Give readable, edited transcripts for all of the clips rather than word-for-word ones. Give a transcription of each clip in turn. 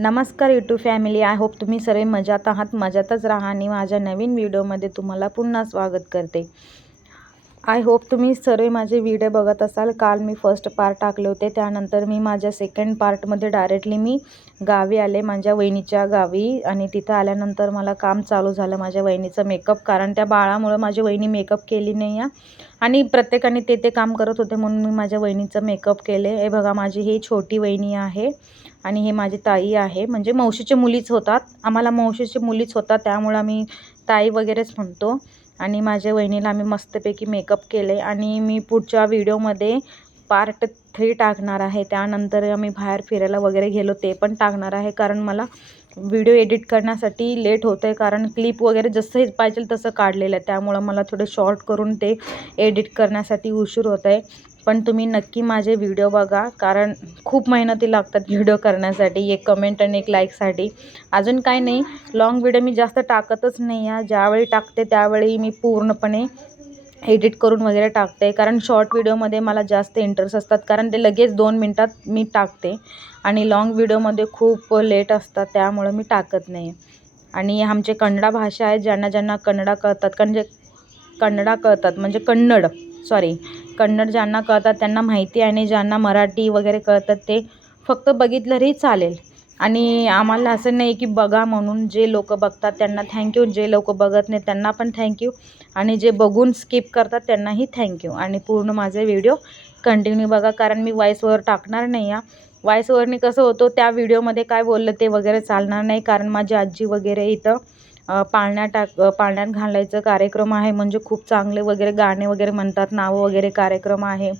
नमस्कार YouTube family, I hope तुम्ही सर्व मजात आहात, मजातच राहा आणि माझ्या नवीन व्हिडिओमध्ये तुम्हाला पुन्हा स्वागत करते। आय होप तुम्ही सर्व माझे व्हिडिओ बघत असाल। काल मी फर्स्ट पार्ट टाकले होते, त्यानंतर मी माझ्या सेकंड पार्टमध्ये डायरेक्टली मी गावी आले, माझ्या वहिनीच्या गावी। आणि तिथं आल्यानंतर मला काम चालू झालं माझ्या वहिनीचं मेकअप, कारण त्या बाळामुळे माझी वहिनी मेकअप केली नाही आहे आणि प्रत्येकाने ते काम करत होते, म्हणून मी माझ्या वहिनीचं मेकअप केले। हे बघा, माझी ही छोटी वहिनी आहे आणि हे माझी ताई आहे, म्हणजे मावशीचे मुलीच होतात, आम्हाला मावशीचे मुलीच होतात, त्यामुळे आम्ही ताई वगैरेच म्हणतो। आणि माझ्या वहिनीला आम्ही मस्तपैकी मेकअप केले आणि मी पुढच्या व्हिडिओमध्ये पार्ट 3 टाकणार आहे। त्यानंतर आम्ही बाहेर फिरायला वगैरे गेलो ते पण टाकणार आहे, कारण मला व्हिडिओ एडिट करण्यासाठी लेट होतं आहे, कारण क्लिप वगैरे जसं पाहिजे तसं काढलेलं आहे, त्यामुळं मला थोडे शॉर्ट करून ते एडिट करण्यासाठी उशीर होत आहे। पण तुम्ही नक्की माझे व्हिडिओ बघा, कारण खूप मेहनती लागतात व्हिडिओ करण्यासाठी, एक कमेंट आणि एक लाईकसाठी। अजून काय नाही, लॉंग व्हिडिओ मी जास्त टाकतच नाही आहे, ज्यावेळी टाकते त्यावेळी मी पूर्णपणे एडिट करून वगैरे टाकते, कारण शॉर्ट व्हिडिओमध्ये मला जास्त इंटरेस्ट असतात, कारण ते लगेच 2 मिनटात मी टाकते आणि लॉंग व्हिडिओमध्ये खूप लेट असतात, त्यामुळे मी टाकत नाही। आणि आमचे कन्नडा भाषा आहे, ज्यांना कन्नडा कळतात, म्हणजे कन्नड ज्यांना कळतात त्यांना माहिती आहे, आणि ज्यांना मराठी वगैरे कळतात ते फक्त बघितलं तरी चालेल। आणि आम्हाला असं नाही की बघा म्हणून, जे लोक बघतात त्यांना थँक्यू, जे लोक बघत नाही त्यांना पण थँक्यू, आणि जे बघून स्किप करतात त्यांनाही थँक्यू। आणि पूर्ण माझे व्हिडिओ कंटिन्यू बघा, कारण मी व्हॉइस ओव्हर टाकणार नाही आहे। व्हॉइस ओव्हरनी कसं होतं, त्या व्हिडिओमध्ये काय बोललं ते वगैरे चालणार नाही, कारण माझी आजी वगैरे इथं पाळण्यात घालायचं कार्यक्रम आहे, म्हणजे खूप चांगले वगैरे गाणे वगैरे म्हणतात, नावं वगैरे कार्यक्रम आहे।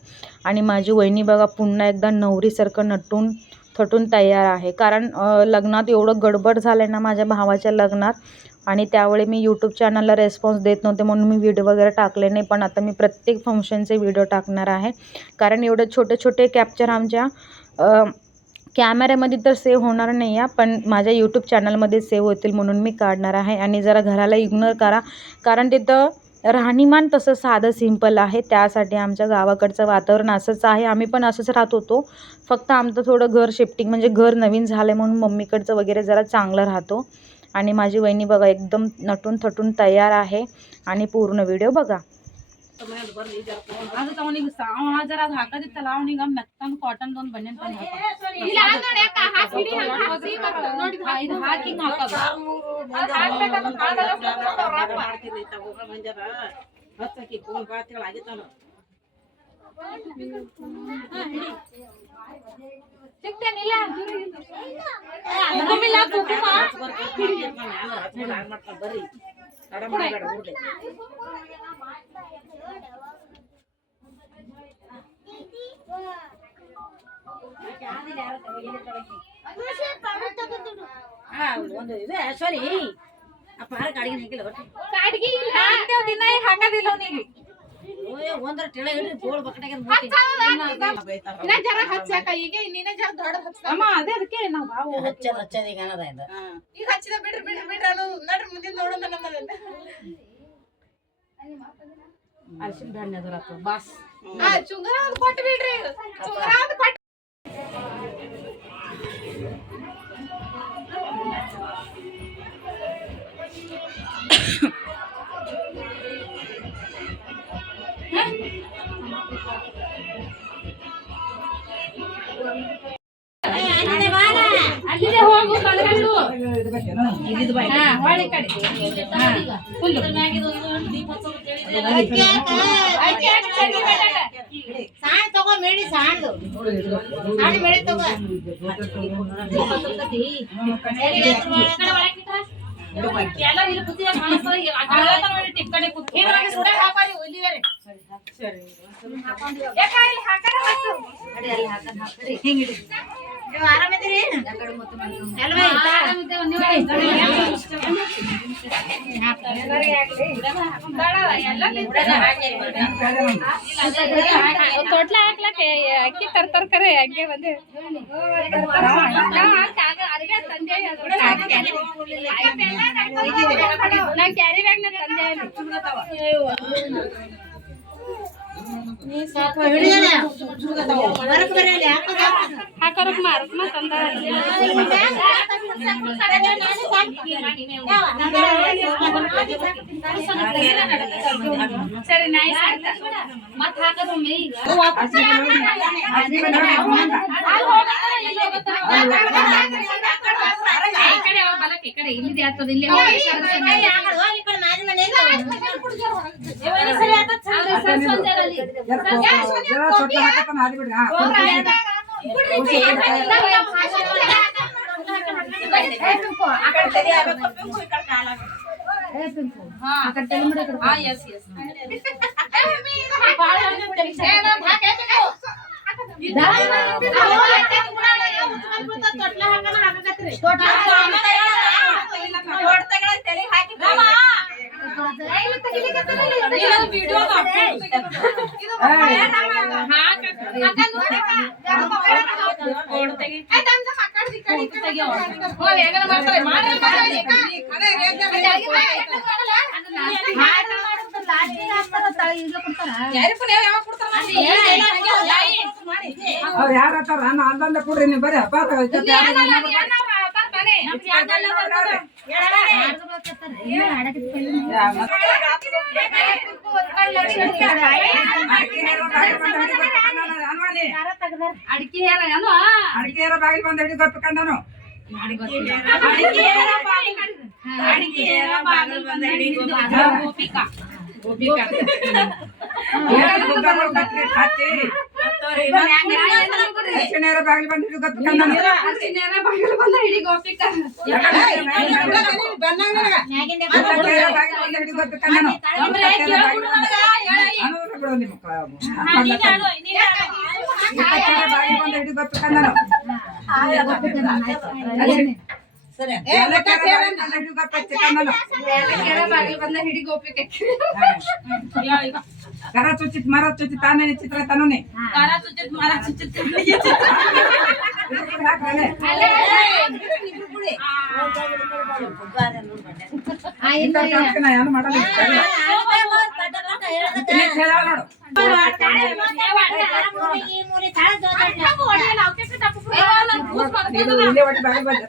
आणि माझी वहिनी बघा पुन्हा एकदा नवरीसारखं नटून थटून तयार आहे, कारण लग्नात एवढं गडबड झालं आहे ना माझ्या भावाच्या लग्नात, आणि त्यावेळी मी यूट्यूब चॅनलला रेस्पॉन्स देत नव्हते, म्हणून मी व्हिडिओ वगैरे टाकले नाही। पण आता मी प्रत्येक फंक्शनचे व्हिडिओ टाकणार आहे, कारण एवढे छोटे छोटे कॅप्चर आमच्या कॅमेऱ्यामध्ये तर सेव्ह होणार नाही आहे, पण माझ्या यूट्यूब चॅनलमध्ये सेव्ह होतील, म्हणून मी काढणार आहे। आणि जरा घराला इग्नोर करा, कारण तिथं राहणीमान तसं साधं सिंपल आहे, त्यासाठी आमच्या गावाकडचं वातावरण असंच आहे, आम्ही पण असंच राहत होतो, फक्त आमचं थोडं घर शिफ्टिंग, म्हणजे घर नवीन झालं म्हणून मम्मीकडचं वगैरे जरा चांगलं राहतो। आणि माझी वहिनी बघा एकदम नटून थटून तयार आहे, आणि पूर्ण व्हिडिओ बघा। ಕಾಟನ್ ಒಂದು ಬನ್ನಿ ಸಾರಿ ಅಪ್ಪಾರ ಕಾಡಿಗೆ ಹಾಕಿಲ್ಲ ಕಾಡಿಗೆ ಇಲ್ಲ ಅಂತೇವ್ ದಿನ ಹಾಕದಿಲ್ಲ ಅವನಿಗೆ ಒಂದರ ಟೆಳೆ ಹಿಡಿ ಗೋಳ ಬಕಟಗೆ ಮೂತಿ ಇನ್ನ ಜರ ಹಚ್ಚಕ ಈಗ ನೀನೇ ಜರ ದೊಡ್ಡ ಹಚ್ಚ ಅಮ್ಮ ಅದೇ ಅದಕ್ಕೆ ನಾವು ಬಾವು ಹಚ್ಚದ ಈಗ ಅನ್ನದ ಈಗ ಹಚ್ಚಿದ ಬಿಡ್ರಿ ಅನು ನಡ್ರಿ ಮುಂದೆ ನೋಡೋಣ ನಮ್ಮದನ್ನ ಅರ್ಶಿನ ಬ್ಯಾಡ್ನೆ ಅದರತ್ತ ಬಾಸ್ ಆ ಚುಂಗರ ಕೊಟ್ಟು ಬಿಡ್ರಿ ಚುಂಗರ ಕೊಟ್ಟು ಅಲ್ಲಿದೆ ಹೋಗು ಕಲಗಂಡು ಇದಿದು ಬೈ ಹಾ ಹೊಳೆ ಕಡೆ ಹಾ ಫುಲ್ಲು ಸಾಣ ತಗೋ ಮೇಡಿ ಸಾಣದು ಸಾಣ ಮೇಡಿ ತಗೋ ಎಲ್ಲ ಇಲ್ಲಿ ಕುತ್ತಿಗೆ ಕಾಣಿಸ್ತಾ ಅಗಲತ ನೋಡಿ ಟಿಕ್ಕಡೆ ಕುತ್ತಿ ಏನಾಗಿ ಸುಡೆ ಹಾಪಾರಿ ಒಲಿವೇರೆ ಸರಿ ಯಾಕಾರಿ ಹಾಕರ ಹಾಕು ಅಡಿ ಅಲ್ಲಿ ಹಾಕರಿ ಹಿಂಗಿಡಿ ನೀವು ಆರಾಮಿದ್ದೀರಿ ಯಾಕಡೆ ಮುತ್ತು ಮಾಡ್ಕೊಂಡು ಅಲ್ವಾ ಆರಾಮಿದ್ದೇವೆ ನೀವು ಎಲ್ಲರಿಗೆ ಆಗಲಿ ಬೇಡ ಎಲ್ಲ ತೊಟ್ಲ ಹಾಕ್ಲಕ್ಕೆ ಅಕ್ಕಿ ತರ್ತಾರೆ ಹಂಗೆ ಬಂದೆ ಅರಿವೆ ತಂದೆ ನಾ ಕ್ಯಾರಿ ಬ್ಯಾಗ್ ನ ತಂದೆ ಹಾಕರಕ್ ಮಾರಕ್ ತಂದ ಸರಿ ನಾಯಿ ಮತ್ ಹಾಕದು ಈಗ ಈ ಕಡೆ ಇಲ್ಲಿ ಆಗ್ತದೆ ಇಲ್ಲಿ ಅವ್ರು ಯಾರತ್ತಾರ ಅಲ್ದಂದ ಕೊಡ್ರಿ ನೀವು ಬರೀ ಅಡಿಕೆ ಬಾಗಿಲು ಬಂದ ಹಿಡಿ ಗೊತ್ತು ಕಂಡನು ಬಾಗಿಲು ಬಂದ ಹಿಡಿ ಗೊತ್ತು ಕಂಡನು ಬಾಗಿಲು ಗೊತ್ತು ಕಂಡನು ಕರ ಚುಚ್ಚಿತ್ ಮರ ಚುಚ್ಚಿ ತಾನೇ ಚಿತ್ರ ತನೋನೆ ಏನು ಮಾಡಲ್ಲ ಇಲ್ಲೇ ಒಟ್ಟು ಬಾಗಿಲು ಬಂದ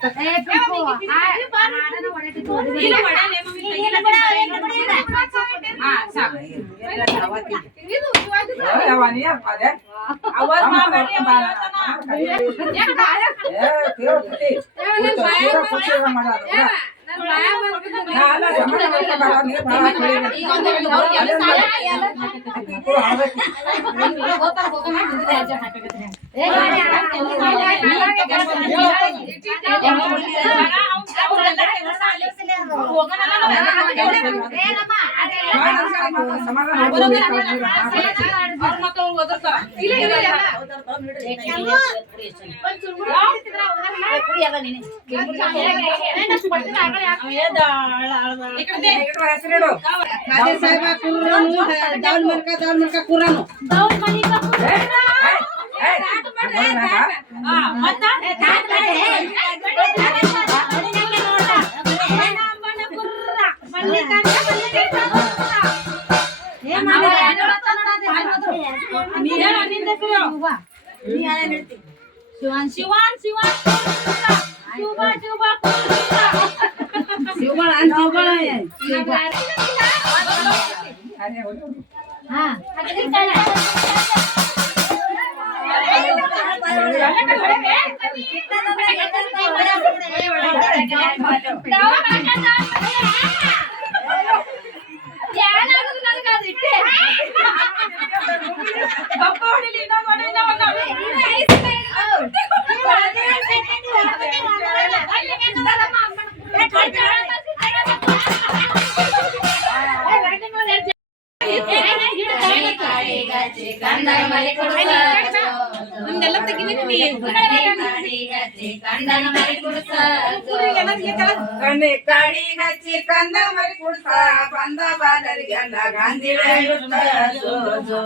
ಕಣ್ಣಿ ಕಾಡಿ ಹಚ್ಚಿ ಕಂದ ಮರಿ ಕುಡ್ಸ ಬಂದ ಬಾದರಿಗೆಲ್ಲ ಗಾಂಧಿಡೆ ಇಡುತ್ತ ಸೋಜೋ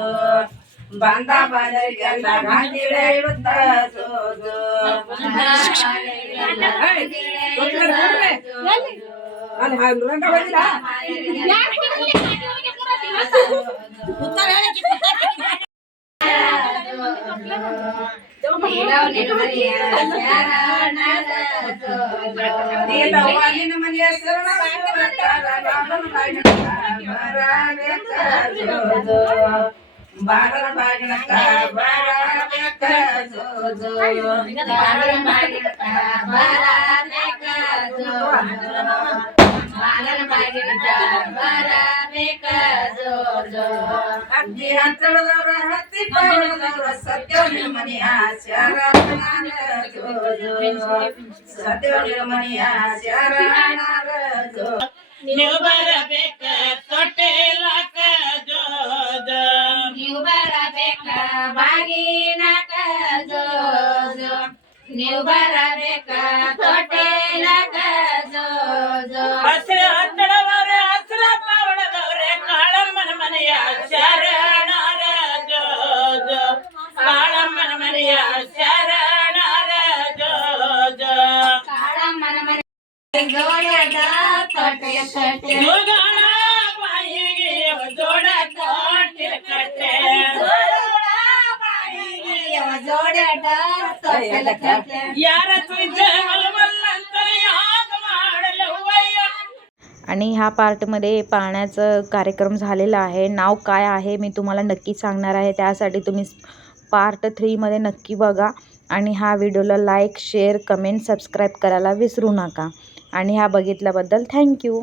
ಬಂದ ಬಾದರಿಗೆಲ್ಲ ಗಾಂಧಿಡೆ ಇಡುತ್ತ ಸೋಜೋ ಅಲ್ಲಿ ರಂಗ ಬಂದಿಲ್ಲ ಬಾರನ ಬಾಗಿನಕ ಬರಬೇಕ ಜೋ ಅಜ್ಜಿ ಹತ್ತಳದವ್ರ ಹತ್ತಿ ಪಾವಳದವ್ರ ಸತ್ಯ ನಿರ್ಮನಿಯ ಶರಣಾರ ಜೋ ಸತ್ಯ ನಿರ್ಮನಿಯ ಶರಣಾರ ಜೋ ನೀವು ಬರಬೇಕ ತೊಟ್ಟೆಲಾಕ ಜೋಜ ನೀವು ಬರಬೇಕ ಬಾಗಿನಕ ಜೋ ನೀವು ಬರಬೇಕ ತೊಟ್ಟೆಲಕ ಜೋ ಹಸಿರು ಹತ್ತಡವರೆ ಹಸಿರ ಪಾವಳದವ್ರೆ ಕಾಳಮ್ಮನ ಮನೆಯ ಶರಣಾರ ಜೋಜ ಕಾಳಮ್ಮನ ಮನೆಯ ಶರಣಾರ ಜೋಜ ಕಾಳಮ್ಮನ ಮನೆ ಜೋಡದ ತೊಟ್ಟೆಯ ಕಟ್ಟೆ ಯೋಗಾಳ ಬಾಯಿಗೆ ಜೋಡ ತೊಟ್ಟಿಲ ಕಟ್ಟೆ ಜೋಡದ ತೊಟ್ಟೆಯ ಕಟ್ಟೆ ಯಾರ ತುಯ್ಜ ಮಲ್ಮಲ್ಲಂತ ಯಾಗ ಮಾಡಲು ವಯ್ಯ आणि ह्या पार्टमध्ये पाळण्याचं कार्यक्रम झालेला आहे. नाव काय आहे मी तुम्हाला नक्की सांगणार आहे. त्यासाठी तुम्ही पार्ट 3मध्ये नक्की बघा आणि ह्या व्हिडिओला लाईक शेअर कमेंट सबस्क्राईब करायला विसरू नका. आणि ह्या बघितल्याबद्दल थँक्यू.